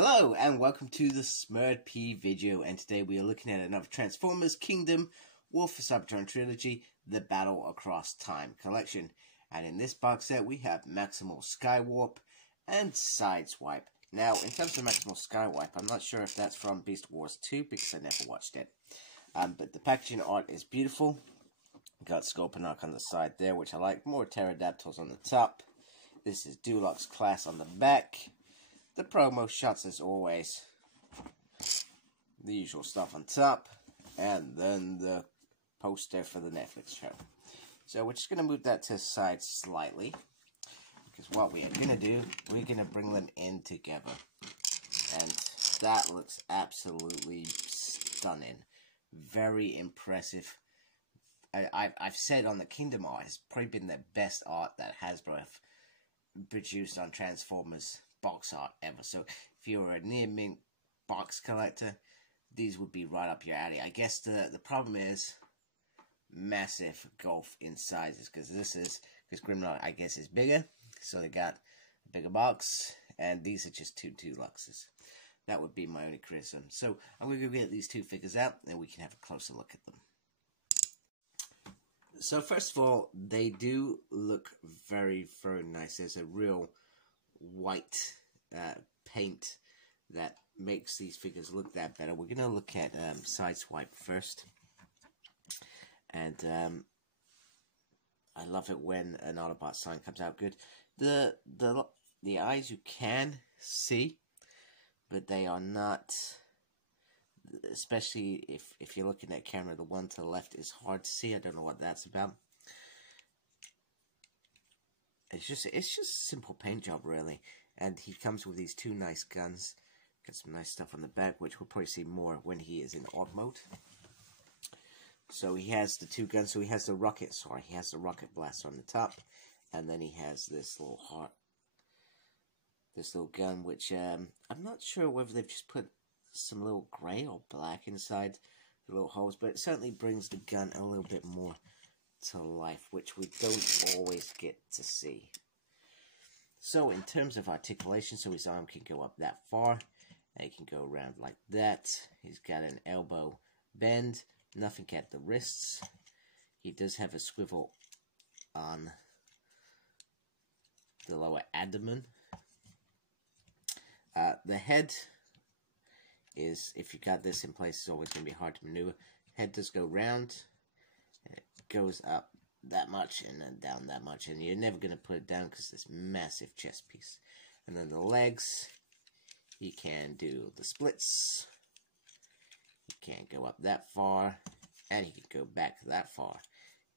Hello and welcome to the Smurd P video, and today we are looking at another Transformers Kingdom War for Cybertron Trilogy, The Battle Across Time collection. And in this box set we have Maximal Skywarp and Sideswipe. Now in terms of Maximal Skywarp, I'm not sure if that's from Beast Wars 2 because I never watched it. But the packaging art is beautiful. Got Scorponok on the side there, which I like. More pterodactyls on the top. This is Dulux Class on the back. The promo shots as always. The usual stuff on top. And then the poster for the Netflix show. So we're just going to move that to the side slightly. Because what we are going to do, we're going to bring them in together. And that looks absolutely stunning. Very impressive. I've said on the Kingdom art, it's probably been the best art that Hasbro have produced on Transformers box art ever. So if you're a near mint box collector, these would be right up your alley. I guess the problem is massive gulf in sizes, because Grimlock I guess is bigger, so they got a bigger box, and these are just two Deluxes. That would be my only criticism. So I'm going to go get these two figures out and we can have a closer look at them. So first of all, they do look very, very nice. There's a real white paint that makes these figures look that better. We're going to look at Sideswipe first. And I love it when an Autobot sign comes out good. The eyes you can see, but they are not, especially if you're looking at camera, the one to the left is hard to see. I don't know what that's about. It's just simple paint job, really. And he comes with these two nice guns. Got some nice stuff on the back, which we'll probably see more when he is in AUG mode. So he has the two guns. So he has the rocket blaster on the top, and then he has this little gun, which I'm not sure whether they've just put some little grey or black inside the little holes, but it certainly brings the gun a little bit more to life, which we don't always get to see. So in terms of articulation, so his arm can go up that far, and he can go around like that. He's got an elbow bend, nothing at the wrists. He does have a swivel on the lower abdomen. The head is, if you got this in place, it's always going to be hard to maneuver. Head does go round, and it goes up that much and then down that much, and you're never going to put it down because this massive chest piece. And then the legs, he can do the splits. He can't go up that far, and he can go back that far.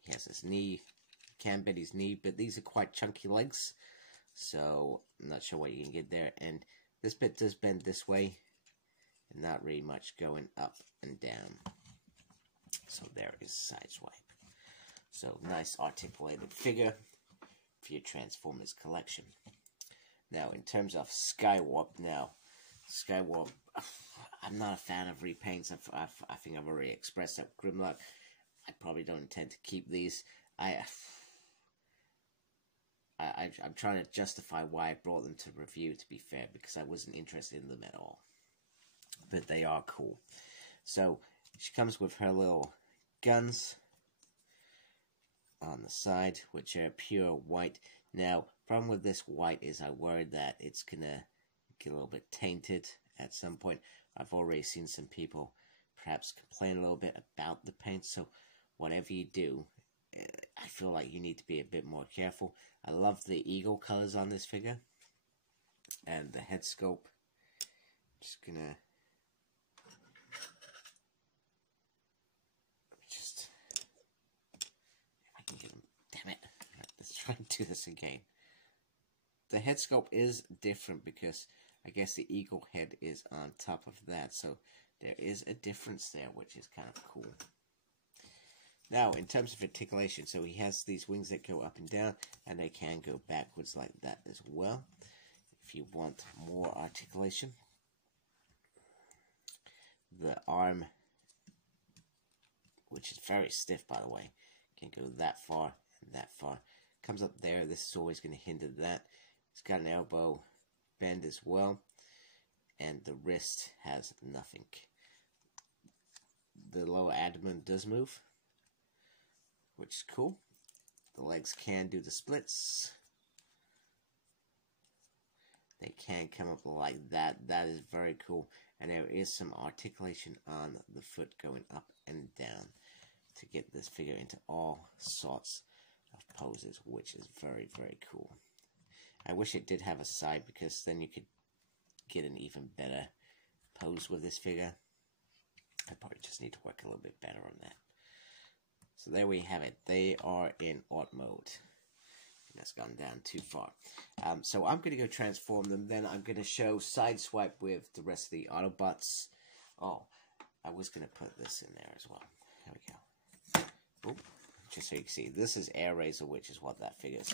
He has his knee, can bend his knee, but these are quite chunky legs, so I'm not sure what you can get there. And this bit does bend this way, and not really much going up and down. So there is Sideswipe. So nice articulated figure for your Transformers collection. Now in terms of Skywarp, I'm not a fan of repaints. I think I've already expressed that with Grimlock. I probably don't intend to keep these. I'm trying to justify why I brought them to review, to be fair, because I wasn't interested in them at all. But they are cool. So she comes with her little guns on the side, which are pure white. Now, problem with this white is I worry that it's gonna get a little bit tainted at some point. I've already seen some people perhaps complain a little bit about the paint, so whatever you do, I feel like you need to be a bit more careful. I love the eagle colors on this figure, and the head sculpt. Just gonna damn it. Let's try and do this again. The head sculpt is different because I guess the eagle head is on top of that. So there is a difference there, which is kind of cool. Now, in terms of articulation, so he has these wings that go up and down, and they can go backwards like that as well, if you want more articulation. The arm, which is very stiff, by the way, can go that far and that far. Comes up there. This is always going to hinder that. It's got an elbow bend as well. and the wrist has nothing. The lower abdomen does move, which is cool. The legs can do the splits. They can come up like that. That is very cool. And there is some articulation on the foot going up and down to get this figure into all sorts of poses, which is very, very cool. I wish it did have a side, because then you could get an even better pose with this figure. I probably just need to work a little bit better on that. So there we have it. They are in art mode. That's gone down too far. So I'm going to go transform them. Then I'm going to show Sideswipe with the rest of the Autobots. Oh, I was going to put this in there as well. There we go. Oop. Just so you can see. This is Air Razor, which is what that figure's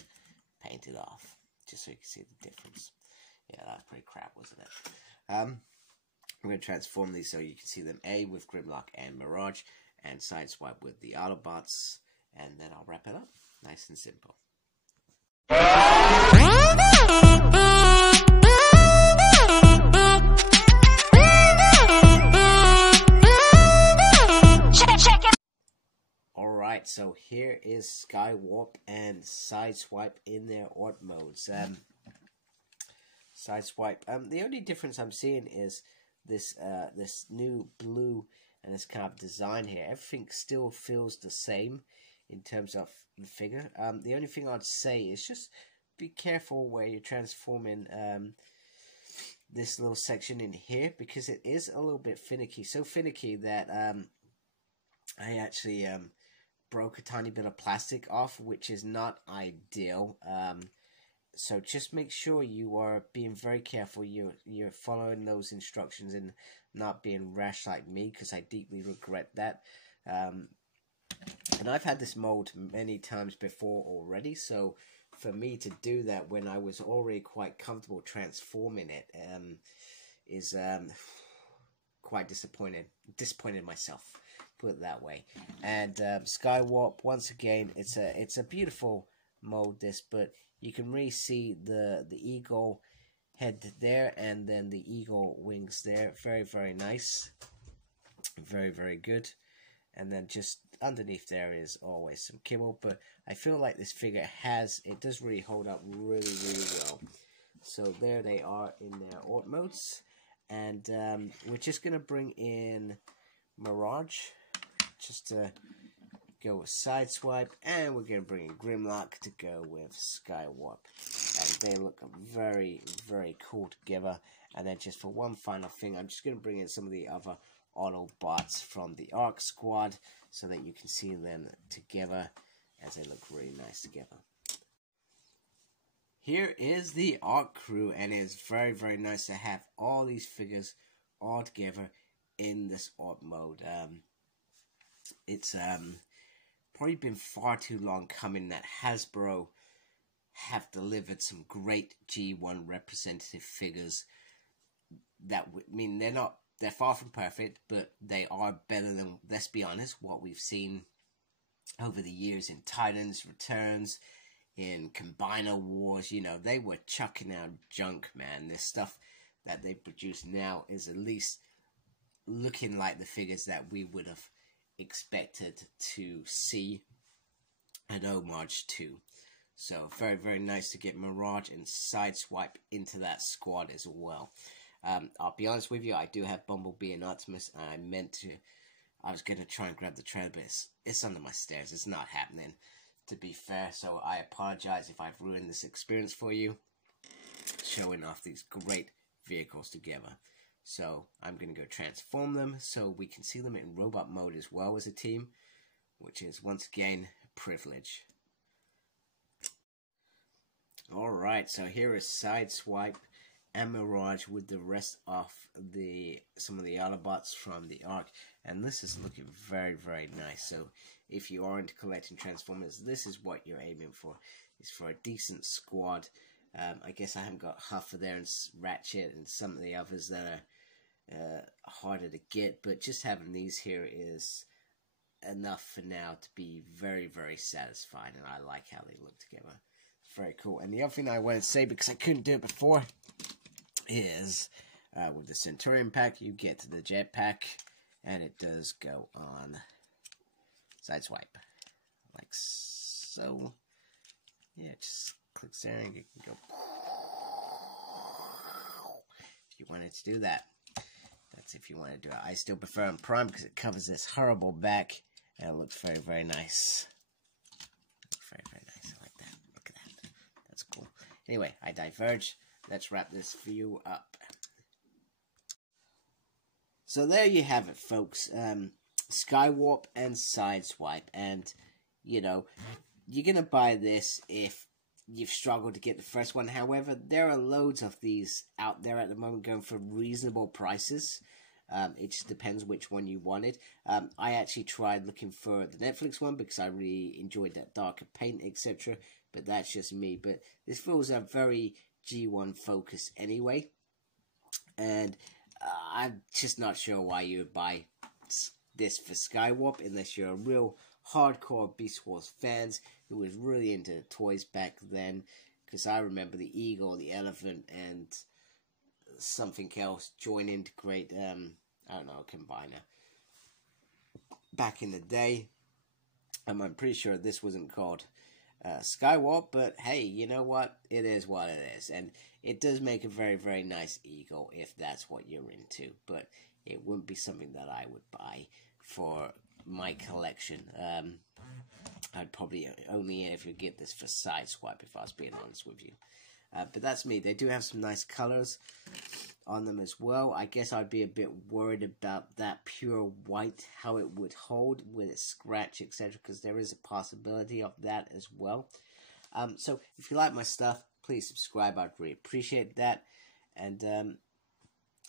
painted off. Just so you can see the difference. Yeah, that's pretty crap, wasn't it? I'm going to transform these so you can see them. A with Grimlock and Mirage. And Sideswipe with the Autobots. And then I'll wrap it up. Nice and simple. Alright, so here is Skywarp and Sideswipe in their art modes. Sideswipe. The only difference I'm seeing is this this new blue and this kind of design here. Everything still feels the same in terms of the figure. The only thing I'd say is just be careful where you're transforming this little section in here, because it is a little bit finicky. So finicky that I actually broke a tiny bit of plastic off, which is not ideal. So just make sure you are being very careful. You're following those instructions and not being rash like me, because I deeply regret that. And I've had this mold many times before already, so for me to do that when I was already quite comfortable transforming it is quite disappointed myself, put it that way. And Skywarp, once again, it's a beautiful mold, this, but you can really see the eagle head there, and then the eagle wings there. Very, very nice. Very, very good. And then just underneath there is always some kibble, but I feel like this figure it does really hold up really, really well. So there they are in their art modes. And we're just going to bring in Mirage, just to go with Sideswipe, and we're going to bring in Grimlock to go with Skywarp. And they look very, very cool together. And then just for one final thing, I'm just going to bring in some of the other Autobots from the Arc Squad so that you can see them together, as they look really nice together. Here is the Arc crew, and it's very, very nice to have all these figures all together in this art mode. It's probably been far too long coming that Hasbro have delivered some great G1 representative figures that, I mean, they're far from perfect, but they are better than, let's be honest, what we've seen over the years in Titans Returns, in Combiner Wars. You know, they were chucking out junk, man. This stuff that they produce now is at least looking like the figures that we would have expected to see an homage to. So very, very nice to get Mirage and Sideswipe into that squad as well. I'll be honest with you, I do have Bumblebee and Optimus, and I was going to try and grab the trailer, but it's under my stairs. It's not happening, to be fair, so I apologize if I've ruined this experience for you, showing off these great vehicles together. So I'm going to go transform them so we can see them in robot mode as well as a team, which is, once again, a privilege. Alright, so here is Sideswipe and Mirage with the rest of some of the Autobots from the Ark, and this is looking very, very nice. So if you are into collecting Transformers, this is what you're aiming for. It's for a decent squad. I guess I haven't got Huffer there and Ratchet and some of the others that are harder to get, but just having these here is enough for now to be very, very satisfied, and I like how they look together. It's very cool. And the other thing I want to say, because I couldn't do it before, is With the Centurion pack, you get the jetpack, and it does go on Sideswipe, like so. Yeah, just clicks there and you can go. If you wanted to do that, that's if you want to do it. I still prefer on Prime because it covers this horrible back, and it looks very, very nice. Very, very nice. I like that. Look at that. That's cool. Anyway, I diverge. Let's wrap this view up. So there you have it, folks. Skywarp and Sideswipe. And, you know, you're going to buy this if you've struggled to get the first one. However, there are loads of these out there at the moment going for reasonable prices. It just depends which one you wanted. I actually tried looking for the Netflix one because I really enjoyed that darker paint, etc. But that's just me. But this feels a very G1 focus anyway. And I'm just not sure why you would buy this for Skywarp unless you're a real hardcore Beast Wars fans who was really into toys back then. Because I remember the eagle, the elephant, and something else join in to create, I don't know, a combiner. Back in the day, I'm pretty sure this wasn't called Skywarp, but hey, you know what? It is what it is. And it does make a very, very nice eagle if that's what you're into. But it wouldn't be something that I would buy for my collection. I'd probably only ever get this for Sideswipe if I was being honest with you. But that's me. They do have some nice colors on them as well. I guess I'd be a bit worried about that pure white, how it would hold with its scratch, etc. Because there is a possibility of that as well. So if you like my stuff, please subscribe. I'd really appreciate that. And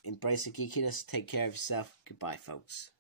embrace the geekiness. Take care of yourself. Goodbye, folks.